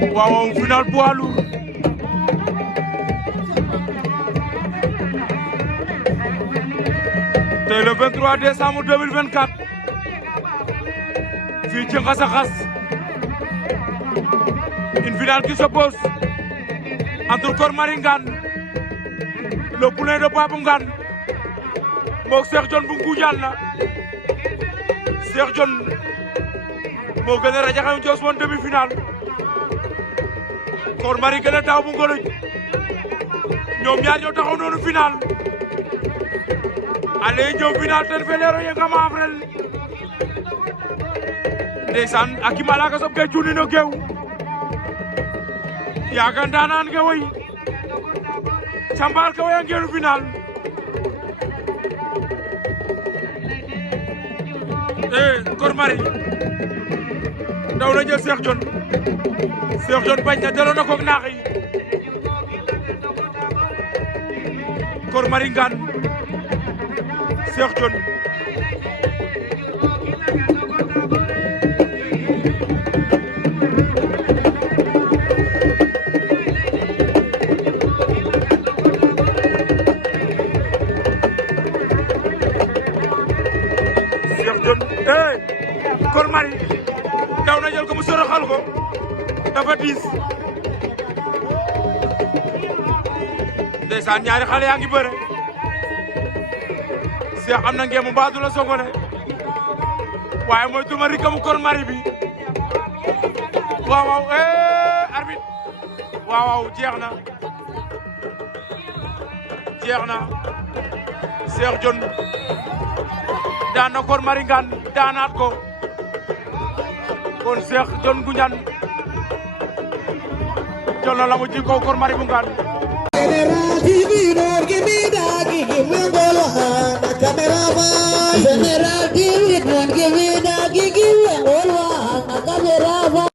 waaw final poids lourd tey le 23 décembre 2024 fii ci Ngassakhas une finale qui s'oppose entre Kor Marie Ngane le poulain de Babou Ngane moog Cheikh Dione bu Ngoundiane Cheikh Dione moo gën a rajaxe Ndios woon demi-finale Kor Marie gën a daaw bu Ngoloñ ñoom ñaar ñoo taxaw noonu finale ale ñëw finale ten felero yenga ma afrel ndeysaan aki malaka sob ke cuni no geew yaaga ndaanaan ke woy cambaal ke woy a ngeenu finale Kor Marie daw na jël Cheikh Dione bañ na delloo na koog naax yi Kor Marie Ngane Cheikh Dione Kor Marie daw na jël ko mu soroxal ko dafa diis ndeysaan ñaari xale yaa ngi bëre Cheikh am na ngeen mu baatu la songole waaye mooy tuma rikamu Kor Marie bi waaw waaw arbitre waaw waaw jeex na Cheikh Dione daan na Kor Marie Ngane daanaat ko kon Cheikh Dione Ngoundiane jël na la mu ji ko Kor Marie bu Ngane General TV, don't give me